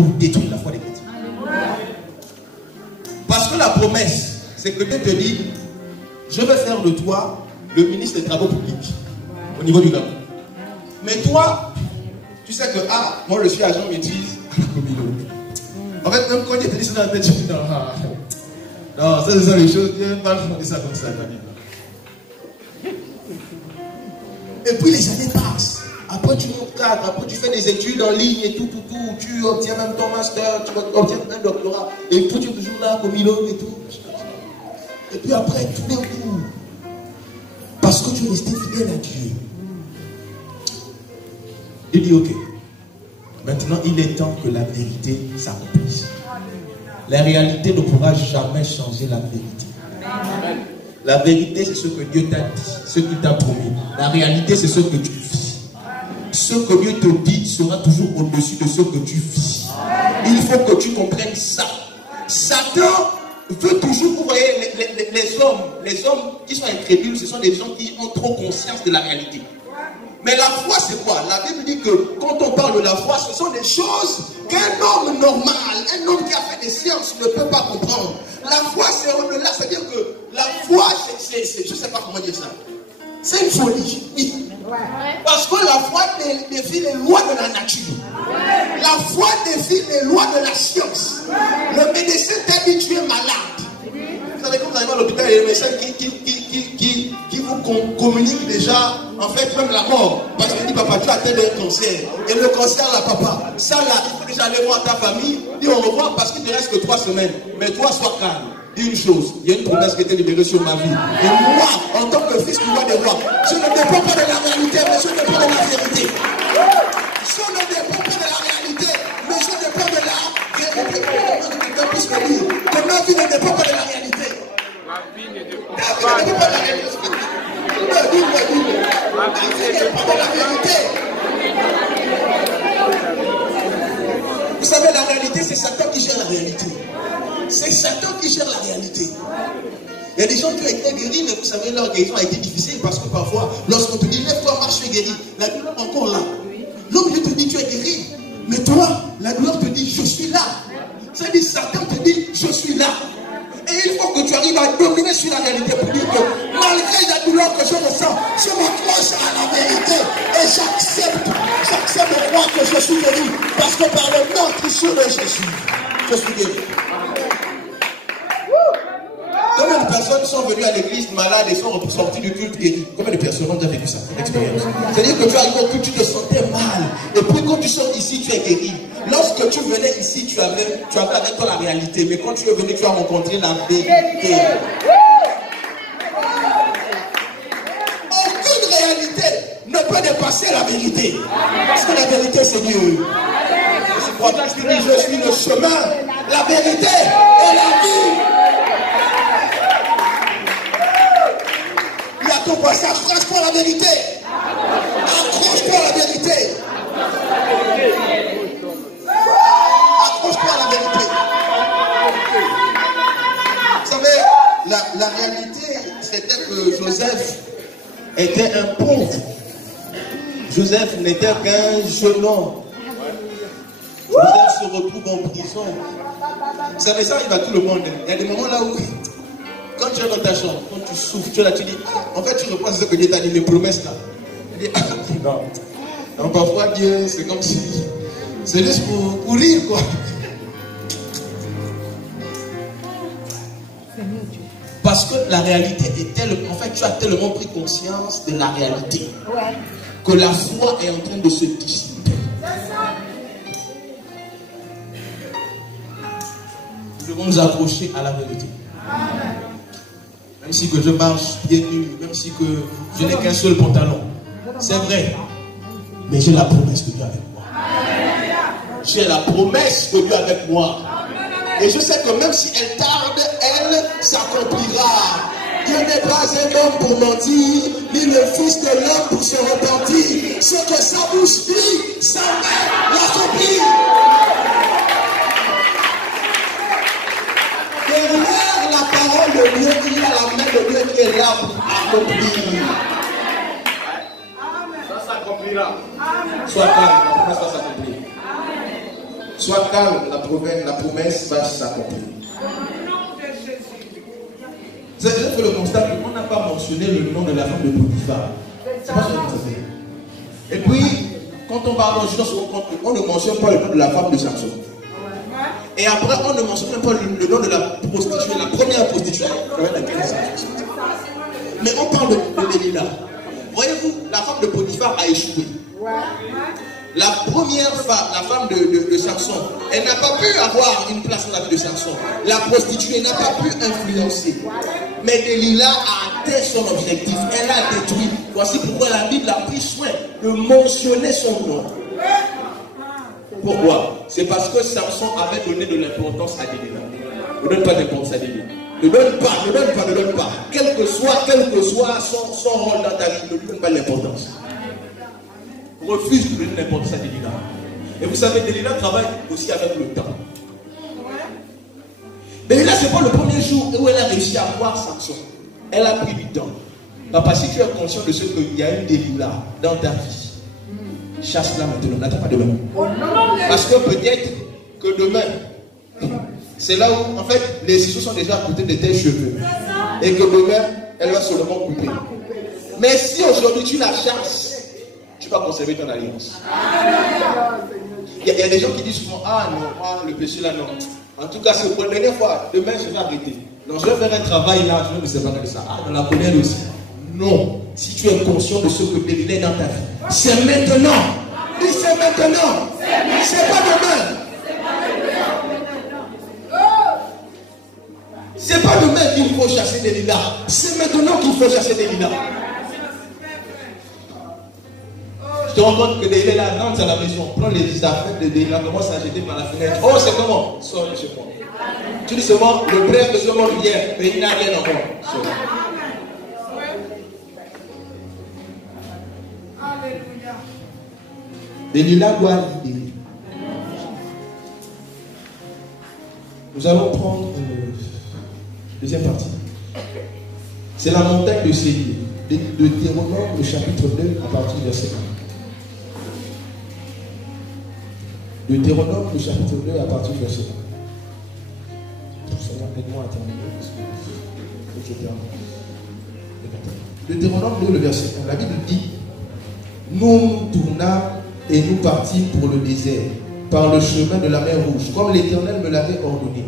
pour détruire la foi des chrétiens. Parce que la promesse, c'est que Dieu te dit, je vais faire de toi le ministre des Travaux publics au niveau du Gabon. Mais toi, tu sais que, moi je suis agent maîtrise à la communauté. En fait, même quand il te dit ça dans la tête, tu dis non, ça c'est ça les choses, Dieu va faire ça comme ça. Et puis les années passent. Après tu montes cadre, après tu fais des études en ligne et tout, tu obtiens même ton master, tu obtiens un doctorat. Et puis tu es toujours là, comme Milon et tout. Et puis après, tout d'un coup, parce que tu es resté fidèle à Dieu, il dit ok, maintenant il est temps que la vérité s'accomplisse. La réalité ne pourra jamais changer la vérité. La vérité, c'est ce que Dieu t'a dit, ce qu'il t'a promis. La réalité, c'est ce que tu vis. Ce que Dieu te dit sera toujours au-dessus de ce que tu vis. Il faut que tu comprennes ça. Satan veut toujours, vous voyez, les hommes qui sont incrédules, ce sont des gens qui ont trop conscience de la réalité. Mais la foi, c'est quoi? La Bible dit que quand on parle de la foi, ce sont des choses qu'un homme normal, un homme qui a fait des sciences ne peut pas comprendre. La foi, c'est au-delà. C'est-à-dire que la foi, je ne sais pas comment dire ça. C'est une folie. Oui. Parce que la foi défie les lois de la nature. La foi défie les lois de la science. Le médecin t'a dit tu es malade. Vous savez, quand vous arrivez à l'hôpital, il y a des médecins qui vous communiquent déjà, en fait, même la mort. Parce qu'il dit, papa, tu as atteint un cancer. Et le cancer, là, papa, ça, là, il faut déjà aller voir ta famille. Dis au revoir parce qu'il ne te reste que 3 semaines. Mais toi, sois calme. Dis une chose, il y a une promesse qui a été libérée sur ma vie. Et moi, en tant que fils du roi des rois, je ne dépends pas de la réalité, mais je dépends de la vérité. Je ne dépends pas de la réalité, mais je dépends de la vérité. Que ma vie ne dépend pas de la réalité. Ma vie ne dépend pas de la réalité. Ma vie ne dépend pas de la vérité. Vous savez, la réalité, c'est Satan qui gère la réalité. C'est Satan qui gère la réalité. Il y a des gens qui ont été guéris, mais vous savez, leur guérison a été difficile parce que parfois, lorsqu'on te dit lève-toi, marche, tu es guéri, la douleur est encore là. L'homme te dit tu es guéri, mais toi, la douleur te dit je suis là. C'est-à-dire, Satan te dit je suis là. Et il faut que tu arrives à dominer sur la réalité pour dire que malgré la douleur que je ressens, je m'accroche à la vérité et j'accepte de croire que je suis guéri. Parce que par le nom précieux de Jésus, je suis guéri. Combien de personnes sont venues à l'église malades et sont sorties du culte guéries? Combien de personnes ont déjà vécu ça, cette expérience? C'est-à-dire que tu arrives au culte, tu te sentais mal. Et puis quand tu sors ici, tu es guéri. Lorsque tu venais ici, tu avais avec toi la réalité. Mais quand tu es venu, tu as rencontré la vérité. Aucune réalité ne peut dépasser la vérité. Parce que la vérité, c'est Dieu. C'est pourquoi je dis, je suis le chemin, la vérité et la vie. Il y a ton passé, accroche-toi à la vérité. Accroche-toi à la vérité. Accroche-toi à la vérité. Vous savez, la réalité, c'était que Joseph était un pauvre. Joseph n'était qu'un jeune homme. Joseph se retrouve en prison. Vous savez, ça arrive à tout le monde. Il y a des moments là où, quand tu es dans ta chambre, quand tu souffres, tu es là, tu dis, en fait, tu reprends ce que Dieu t'a dit, les promesses là. Tu dis, non. Donc parfois, Dieu, c'est comme si, c'est juste pour rire, quoi. Parce que la réalité est telle, en fait, tu as tellement pris conscience de la réalité, que la foi est en train de se dissiper. Nous devons nous accrocher à la vérité. Même si que je marche bien nu, même si que je n'ai qu'un seul pantalon. C'est vrai. Mais j'ai la promesse de Dieu avec moi. J'ai la promesse de Dieu avec moi. Et je sais que même si elle tarde, elle s'accomplira. Dieu n'est pas un homme pour mentir, ni le fils de l'homme pour se repentir. Ce que sa bouche dit, sa main l'accomplit. Derrière la parole de Dieu, il y a la main de Dieu qui est là pour accomplir. Ça s'accomplira. Sois calme, la promesse va s'accomplir. sois calme, la promesse va s'accomplir. Vous avez fait le constat qu'on n'a pas mentionné le nom de la femme de Potiphar. C'est pas ce que vous savez. Et puis, quand on parle de on ne mentionne pas le nom de la femme de Samson. Et après, on ne mentionne même pas le nom de la prostituée, la première prostituée avec laquelle Samson. Mais on parle de Delilah. Voyez-vous, la femme de Potiphar a échoué. La première femme, la femme de Samson, elle n'a pas pu avoir une place dans la vie de Samson. La prostituée n'a pas pu influencer. Mais Delilah a atteint son objectif. Elle a détruit. Voici pourquoi la Bible a pris soin de mentionner son nom. Pourquoi? C'est parce que Samson avait donné de l'importance à Delilah. Ne donne pas d'importance à Delilah. Ne donne pas. Quel que soit son rôle dans ta vie, ne lui donne pas l'importance. Refuse de donner l'importance à Delilah. Et vous savez, Delilah travaille aussi avec le temps. Delilah, ce n'est pas le premier jour où elle a réussi à voir Samson. Elle a pris du temps. Parce que si tu es conscient de ce qu'il y a une Delilah dans ta vie, chasse-la maintenant, n'attends pas demain. Parce que peut-être que demain, c'est là où, en fait, les ciseaux sont déjà à côté de tes cheveux. Et que demain, elle va seulement couper. Mais si aujourd'hui tu la chasses, tu vas conserver ton alliance. Il y a des gens qui disent souvent, ah non, le péché là, non. En tout cas, c'est pour la dernière fois, demain je vais arrêter. Donc je vais faire un travail là, je vais me séparer de ça. Ah, dans la colère aussi. Non, si tu es conscient de ce que Delilah est dans ta vie, c'est maintenant. Oui, c'est maintenant. C'est pas demain. C'est pas demain qu'il faut chasser Delilah. C'est maintenant qu'il faut chasser Delilah. Je te rends compte que Delilah rentre à la maison, prend les affaires de Delilah, commence à jeter par la fenêtre. Oh, c'est comment? Sors de chez moi. Tu dis seulement, le bref de ce monde vient, mais il n'a rien encore. Delilah doit libérer. Nous allons prendre une deuxième partie. C'est la montagne de Séir. De Deutéronome, le chapitre 2, à partir du verset 1. Deutéronome, le chapitre 2, à partir du verset 1. Seigneur, aide-moi à terminer, parce que je termine. Deutéronome 2, le verset 1. La Bible dit: nous tournâmes et nous partîmes pour le désert, par le chemin de la mer Rouge, comme l'Éternel me l'avait ordonné.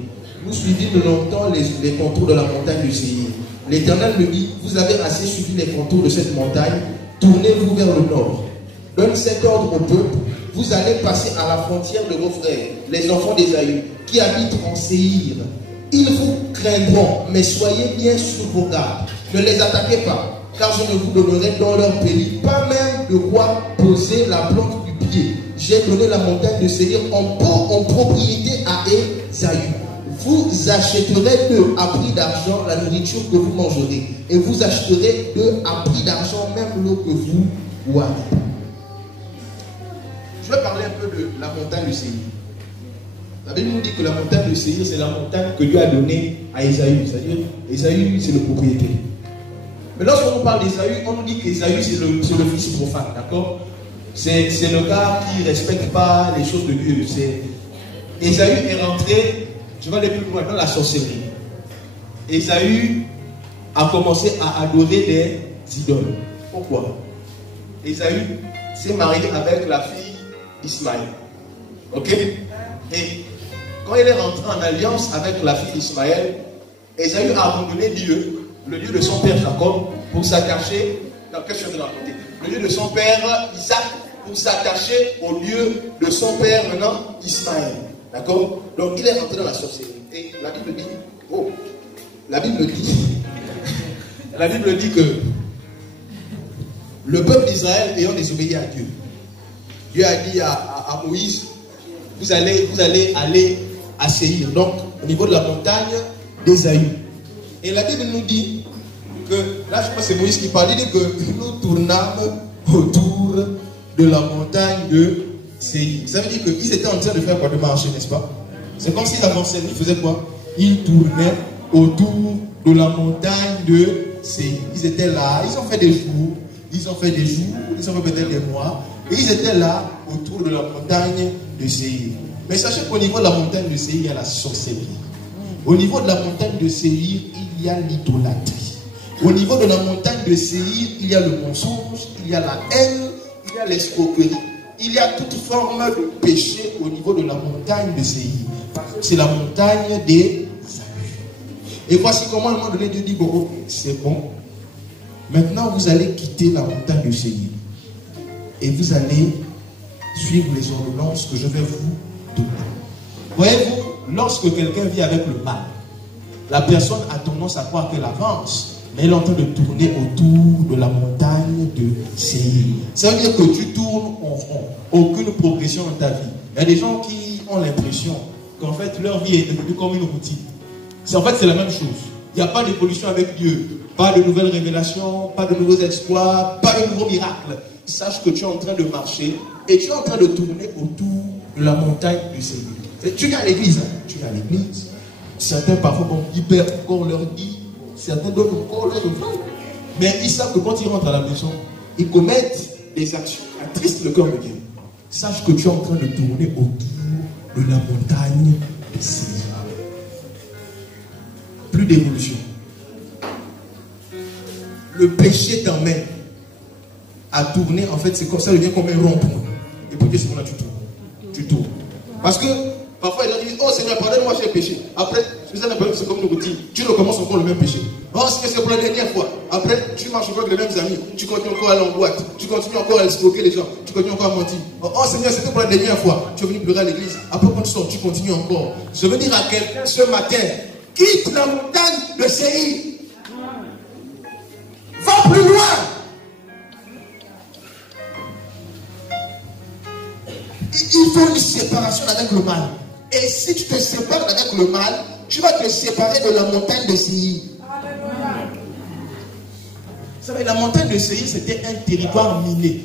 Nous suivîmes longtemps les contours de la montagne de Séir. L'Éternel me dit: vous avez assez suivi les contours de cette montagne, tournez-vous vers le nord. Donne cet ordre au peuple: vous allez passer à la frontière de vos frères, les enfants d'Ésaü, qui habitent en Séir. Ils vous craindront, mais soyez bien sur vos gardes. Ne les attaquez pas, car je ne vous donnerai dans leur pays pas même de quoi poser la plante du pied. J'ai donné la montagne de Séir en propriété à Ésaü. Vous achèterez d'eux à prix d'argent la nourriture que vous mangerez, et vous achèterez d'eux à prix d'argent même l'eau que vous boirez. Je vais parler un peu de la montagne de Séir. La Bible nous dit que la montagne de Séir, c'est la montagne que Dieu a donnée à Ésaü. C'est-à-dire, Ésaü, c'est le propriétaire. Mais lorsqu'on nous parle d'Ésaü, on nous dit qu'Ésaü, c'est le fils profane, d'accord? C'est le gars qui ne respecte pas les choses de Dieu. Ésaü est rentré, je vais aller plus loin, dans la sorcellerie. Ésaü a commencé à adorer des idoles. Pourquoi? Ésaü s'est marié avec la fille d'Ismaël. Ok? Et quand il est rentré en alliance avec la fille d'Ismaël, Ésaü a abandonné Dieu, le Dieu de son père Jacob, pour s'attacher. Dans quel chemin de raconter? Le Dieu de son père Isaac, pour s'attacher au Dieu de son père maintenant Ismaël. D'accord? Donc il est rentré dans la sorcellerie. Et la Bible dit, la Bible dit que le peuple d'Israël ayant désobéi à Dieu, Dieu a dit à Moïse: vous allez aller à Séir, donc au niveau de la montagne d'Ésaü. Et la Bible nous dit que, là je crois que c'est Moïse qui parle, il dit que nous tournâmes autour de la montagne de Séir. Ça veut dire qu'ils étaient en train de faire quoi? De marcher, n'est-ce pas? C'est comme s'ils avançaient, ils faisaient quoi? Ils tournaient autour de la montagne de Séir. Ils étaient là, ils ont fait des jours, ils ont fait peut-être des mois, et ils étaient là autour de la montagne de Séir. Mais sachez qu'au niveau de la montagne de Séir, il y a la sorcellerie. Au niveau de la montagne de Séir, il y a l'idolâtrie. Au niveau de la montagne de Séir, il y a le mensonge, il y a la haine, il y a l'escroquerie. Il y a toute forme de péché au niveau de la montagne de Séir. Parce que c'est la montagne des abus. Et voici comment à un moment donné Dieu dit, bon, c'est bon. Maintenant, vous allez quitter la montagne de Séir. Et vous allez suivre les ordonnances que je vais vous donner. Voyez-vous, lorsque quelqu'un vit avec le mal, la personne a tendance à croire qu'elle avance, mais elle est en train de tourner autour de la montagne de Séir. Ça veut dire que tu tournes en rond, aucune progression dans ta vie. Il y a des gens qui ont l'impression qu'en fait leur vie est devenue comme une routine. En fait, c'est la même chose. Il n'y a pas d'évolution avec Dieu, pas de nouvelles révélations, pas de nouveaux exploits, pas de nouveaux miracles. Sache que tu es en train de marcher et tu es en train de tourner autour de la montagne du Seigneur. Tu viens à l'église, hein? Tu viens à l'église. Certains parfois vont hyper encore leur dit, certains d'autres encore leur dit. Mais ils savent que quand ils rentrent à la maison, ils commettent des actions qui attristent le cœur de Dieu. Sache que tu es en train de tourner autour de la montagne du Seigneur. Plus d'évolution. Le péché t'emmène à tourner, en fait, c'est comme ça, devient comme un rond-point. Et puis, qu'est-ce qu'on a, tu tournes. Tu tournes. Parce que, parfois, les gens disent, oh Seigneur, pardonne-moi, j'ai péché. Après, c'est comme une routine. Tu recommences encore le même péché. Oh, c'est pour la dernière fois. Après, tu marches encore avec les mêmes amis. Tu continues encore à aller en boîte. Tu continues encore à escroquer les gens. Tu continues encore à mentir. Oh Seigneur, c'était pour la dernière fois. Tu es venu pleurer à l'église. Après, quand tu sors, tu continues encore. Je veux dire à quelqu'un ce matin, quitte la montagne de Séir. Va plus loin. Il faut une séparation avec le mal. Et si tu te sépares avec le mal, tu vas te séparer de la montagne de Séir. Vous savez, la montagne de Séir, c'était un territoire miné.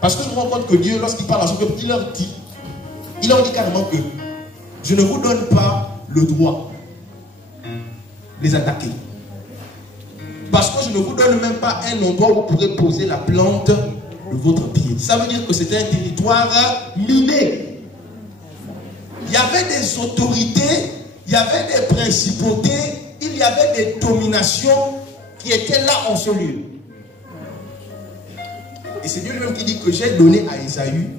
Parce que je me rends compte que Dieu, lorsqu'il parle à son peuple, il leur dit carrément que je ne vous donne pas le droit de les attaquer. Parce que je ne vous donne même pas un endroit où vous pourrez poser la plante de votre pied. Ça veut dire que c'était un territoire miné. Il y avait des autorités, il y avait des principautés, il y avait des dominations qui étaient là en ce lieu. Et c'est Dieu lui-même qui dit que j'ai donné à Ésaü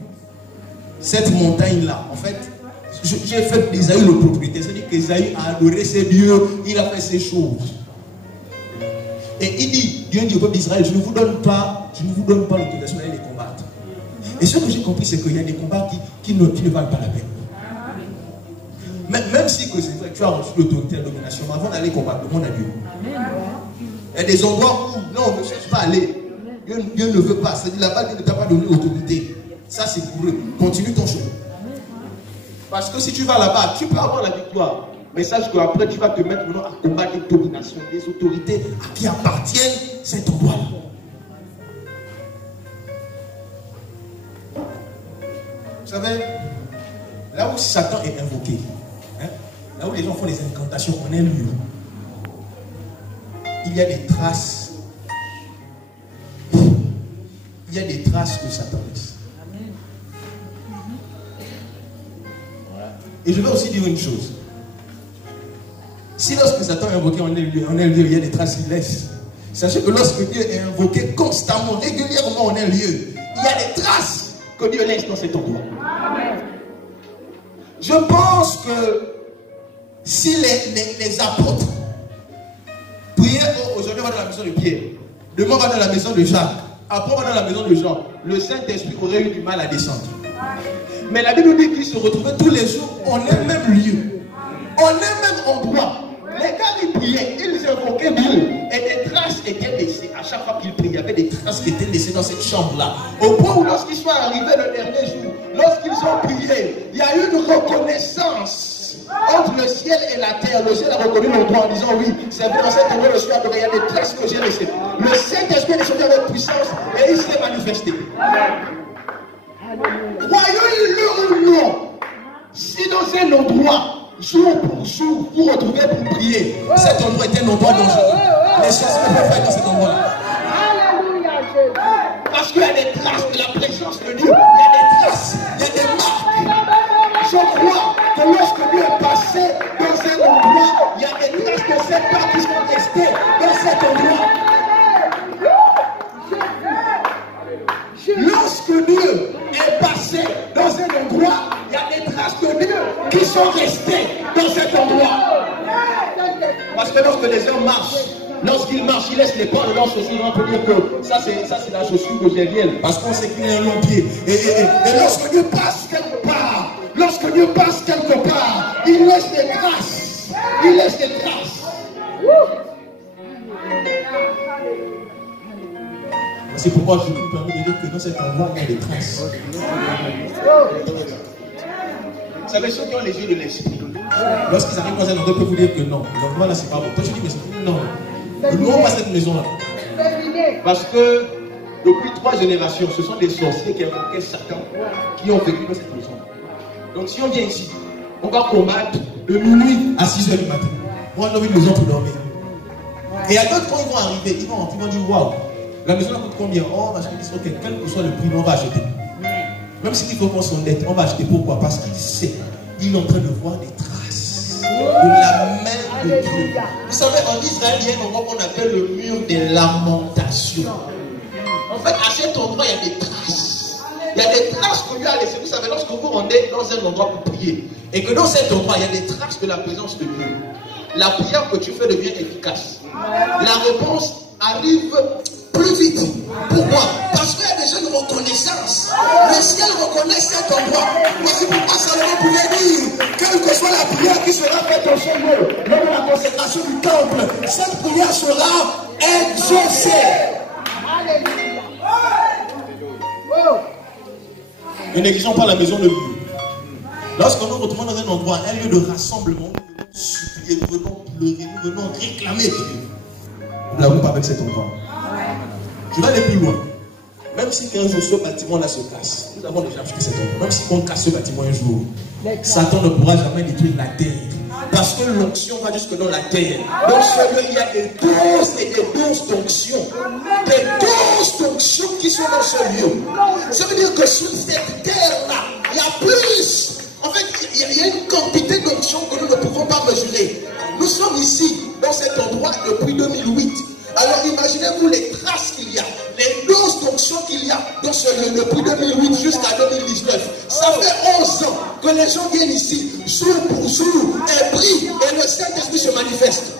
cette montagne-là. En fait, j'ai fait d'Ésaü le propriétaire. C'est-à-dire qu'Ésaü a adoré ses dieux, il a fait ses choses. Et il dit, Dieu dit au peuple d'Israël, je ne vous donne pas l'autorisation d'aller les combattre. Et ce que j'ai compris, c'est qu'il y a des combats qui ne valent pas la peine. Même si c'est vrai, tu as reçu l'autorité et la domination, avant d'aller combattre, demande à Dieu. Il y a des endroits où, non, on ne cherche pas à aller. Dieu ne veut pas. C'est-à-dire là-bas, Dieu ne t'a pas donné l'autorité. Ça, c'est pour eux. Continue ton chemin. Parce que si tu vas là-bas, tu peux avoir la victoire. Mais sache qu'après, tu vas te mettre maintenant à combattre des dominations, des autorités à qui appartiennent cet endroit-là. Vous savez, là où Satan est invoqué, hein, là où les gens font des incantations en un lieu, il y a des traces. Il y a des traces que Satan laisse. Et je vais aussi dire une chose. Si lorsque Satan est invoqué en un lieu, il y a des traces qu'il laisse. Sachez que lorsque Dieu est invoqué constamment, régulièrement en un lieu, il y a des traces que Dieu laisse dans cet endroit. Je pense que si les apôtres priaient aujourd'hui, on va dans la maison de Pierre, demain on va dans la maison de Jacques, après on va dans la maison de Jean, le Saint-Esprit aurait eu du mal à descendre. Mais la Bible dit qu'ils se retrouvaient tous les jours en un même lieu, en un même endroit. Les gars ils priaient, ils invoquaient Dieu et des traces étaient laissées. À chaque fois qu'ils priaient, il y avait des traces qui étaient laissées dans cette chambre-là. Au point où lorsqu'ils sont arrivés le dernier jour, lorsqu'ils ont prié, il y a eu une reconnaissance entre le ciel et la terre. Le ciel a reconnu l'endroit en disant oui, c'est vrai, dans cet endroit je suis adoré, il y a des traces que j'ai laissées. Le Saint-Esprit est descendu avec puissance et il s'est manifesté. Croyons-le ou non, si dans un endroit, jour pour jour, vous retrouvez pour prier, cet endroit est un endroit dangereux. Les choses ne peuvent pas être dans cet endroit-là. Parce qu'il y a des traces de la présence de Dieu. Il y a des traces, il y a des marques. Je crois lorsque Dieu est passé dans un endroit, il y a des traces de ses pas qui sont restées dans cet endroit. Lorsque Dieu est passé dans un endroit, il y a des traces de Dieu qui sont restées dans cet endroit. Parce que lorsque les hommes marchent, lorsqu'ils marchent, ils laissent les pas de leurs chaussures. On peut dire que ça c'est la chaussure de Gériel. Parce qu'on sait qu'il a un long pied. Et lorsque Dieu passe quelque part, il laisse des traces. Il laisse des traces. C'est pourquoi je vous permets de dire que dans cet endroit, il y a des traces. Vous savez, ceux qui ont les yeux de l'esprit, lorsqu'ils arrivent dans un endroit, ils peuvent vous dire que non, l'endroit là, c'est pas bon. Toi, tu dis, mais c'est non. Nous n'avons pas cette maison-là. Parce que depuis 3 générations, ce sont des sorciers qui invoquaient Satan qui ont vécu dans cette maison. Donc, si on vient ici, on va combattre de minuit à 6 h du matin. On va trouver une maison pour dormir. Et il y a d'autres, quand ils vont arriver, ils vont dire waouh, la maison coûte combien? Oh, on va acheter, ok, quel que soit le prix, on va acheter. Même s'il faut qu'on s'endette, on va acheter. Pourquoi? Parce qu'il sait, il est en train de voir des traces de la main de Dieu. Vous savez, en Israël, il y a un endroit qu'on appelle le mur des lamentations. En fait, à cet endroit, il y a des traces. Il y a des traces que Dieu a laissées. Vous savez, lorsque vous rendez dans un endroit pour prier, et que dans cet endroit, il y a des traces de la présence de Dieu, la prière que tu fais devient efficace. La réponse arrive plus vite. Pourquoi? Parce qu'il y a déjà une reconnaissance. Le ciel reconnaît cet endroit. Mais c'est pourquoi Salomon pouvait dire, quelle que soit la prière qui sera faite en ce lieu, lors de la consécration du temple, cette prière sera exaucée. Ne négligeons pas la maison de Dieu. Lorsque nous retrouvons dans un endroit, un lieu de rassemblement, nous venons supplier, nous venons pleurer, nous venons réclamer Dieu. Nous ne l'avons pas avec cet endroit. Je vais aller plus loin. Même si un jour ce bâtiment-là se casse, nous avons déjà acheté cet endroit. Même si on casse ce bâtiment un jour, Satan ne pourra jamais détruire la terre. Parce que l'onction va jusque dans la terre. Dans ce lieu, il y a des doses et des doses d'onction. Des doses d'onction qui sont dans ce lieu. Ça veut dire que sur cette terre-là, il y a plus. En fait, il y a une quantité d'onction que nous ne pouvons pas mesurer. Nous sommes ici, dans cet endroit, depuis 2008. Alors imaginez-vous les traces qu'il y a, les doses d'onction qu'il y a dans ce lieu depuis 2008 jusqu'à 2019. Ça fait 11 ans que les gens viennent ici, jour pour jour, et prient, et le Saint-Esprit se manifeste.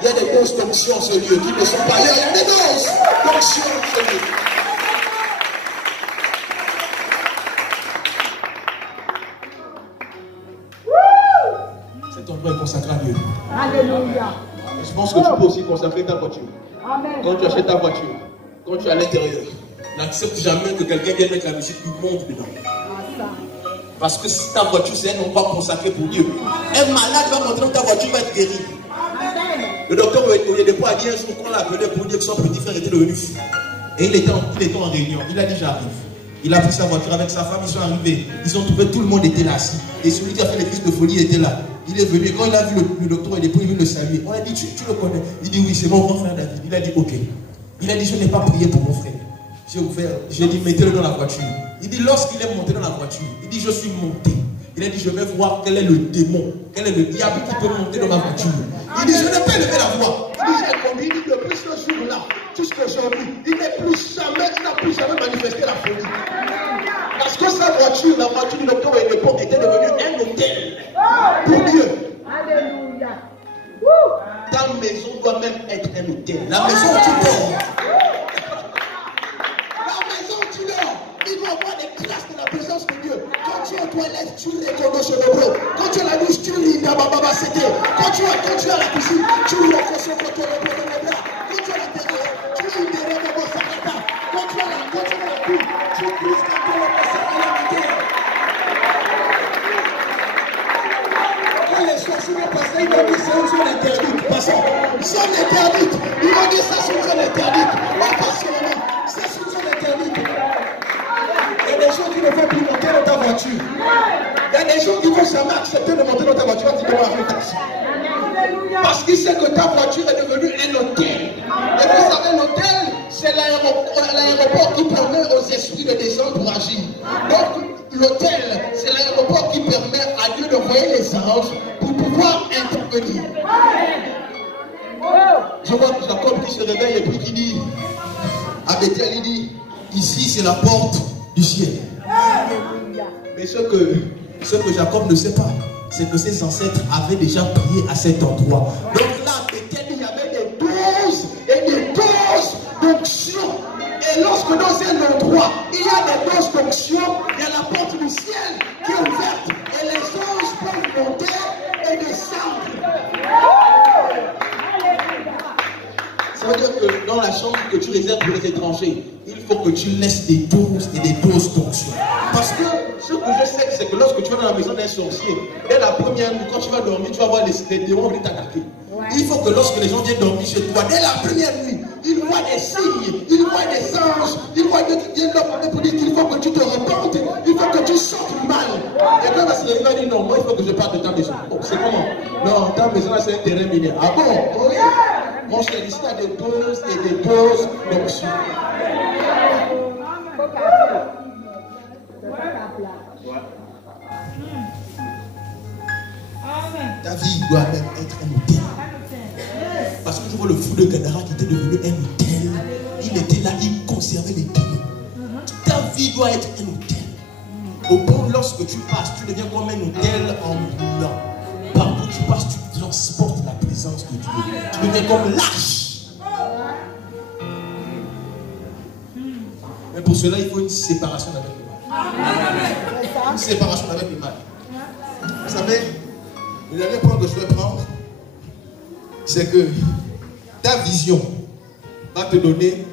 Il y a des doses d'onction dans ce lieu qui ne sont pas là. Il y a des doses d'onction dans ce lieu. Cet endroit est consacré à Dieu. Alléluia. Je pense que tu peux aussi consacrer ta voiture. Amen. Quand tu achètes ta voiture, quand tu es à l'intérieur, n'accepte jamais que quelqu'un vienne mettre la musique du monde dedans. Parce que si ta voiture c'est un endroit consacré pour Dieu, un malade va monter dans ta voiture, va être guéri. Le docteur Oyedepo a dit un jour qu'on l'a appelé pour dire que son petit frère était devenu fou. Et il était en réunion. Il a dit j'arrive. Il a pris sa voiture avec sa femme, ils sont arrivés. Ils ont trouvé, tout le monde était là assis. Et celui qui a fait les crises de folie était là. Il est venu, et quand il a vu le docteur Oyedepo, il veut le saluer. On a dit, tu le connais? Il dit oui, c'est mon grand frère David. Il a dit ok. Il a dit, je n'ai pas prié pour mon frère. J'ai ouvert, j'ai dit, mettez-le dans la voiture. Il dit, lorsqu'il est monté dans la voiture, il dit, je suis monté. Il a dit, je vais voir quel est le démon, quel est le diable qui peut monter dans ma voiture. Il dit, je n'ai pas levé la voix. Il dit, j'ai conduit, il dit, depuis ce jour-là, jusqu'aujourd'hui, il n'a plus jamais manifesté la folie. Parce que sa voiture, la voiture du docteur Oyedepo était devenue un hôtel pour Dieu. Alléluia. Ta maison doit même être un hôtel. La maison où tu dors. La maison où tu dors. Il doit avoir des traces de la présence de Dieu. Quand tu es aux toilettes, tu reconnais chez le bro. Quand tu es à la douche, tu lis Baba Sete. Quand tu es à la cuisine, tu lis le conscient quand tu es le bras. Quand tu es à l'intérieur, tu lis une derrière de Sakata. Quand tu es à la cour, tu lis quand tu es le les sorciers passés, ils ont dit c'est une zone interdite. Passons. Zone interdite. Ils ont dit ça c'est une zone interdite. Pas passionnément. Ça c'est une zone interdite. Il y a des gens qui ne veulent plus monter dans ta voiture. Il y a des gens qui ne vont jamais accepter de monter dans ta voiture. Tu dois arrêter ça. Parce qu'ils savent que ta voiture est devenue un hôtel. Et vous savez, l'hôtel, c'est l'aéroport qui permet aux esprits de descendre pour agir. Donc, l'hôtel, c'est l'aéroport qui permet à Dieu d'envoyer les puissance pour pouvoir intervenir. Je vois que Jacob qui se réveille et puis qui dit à Bethel, il dit, ici c'est la porte du ciel. Mais ce que Jacob ne sait pas, c'est que ses ancêtres avaient déjà prié à cet endroit. Donc là, à Bethel, il y avait des doses et des doses d'onction. Et lorsque dans un endroit, il y a des doses d'onction, il y a la porte du ciel qui est ouverte et les anges peuvent monter et descendre. Ça veut dire que dans la chambre que tu réserves pour les étrangers, il faut que tu laisses des doses et des doses d'onction. Parce que ce que je sais, c'est que lorsque tu vas dans la maison d'un sorcier, dès la première nuit, quand tu vas dormir, tu vas voir les démons venir t'attaquer. Il faut que lorsque les gens viennent dormir chez toi, dès la première nuit, ils voient des signes, ils voient des anges, ils voient des qui viennent leur pour dire qu'il faut que tu te repentes, il faut que tu sortes du mal. Et quand il va se réveiller, il va dire non, moi il faut que je parte de ta maison. Oh, c'est comment? Non, ta maison là c'est un terrain miné. Ah bon? Oui. Mon cher, ici il y a des doses et des doses d'onction. Ta vie doit même être un hôtel. Parce que je vois le fou de Gadara qui était devenu un hôtel. Il était là, il conservait les démons. Ta vie doit être un hôtel. Au bon, lorsque tu passes, tu deviens comme un hôtel en brûlant. Partout où tu passes, tu transportes la présence de Dieu. Tu deviens comme l'arche. Mais pour cela, il faut une séparation avec le mal. Une séparation avec le mal. Vous savez, le dernier point que je vais prendre, c'est que ta vision va te donner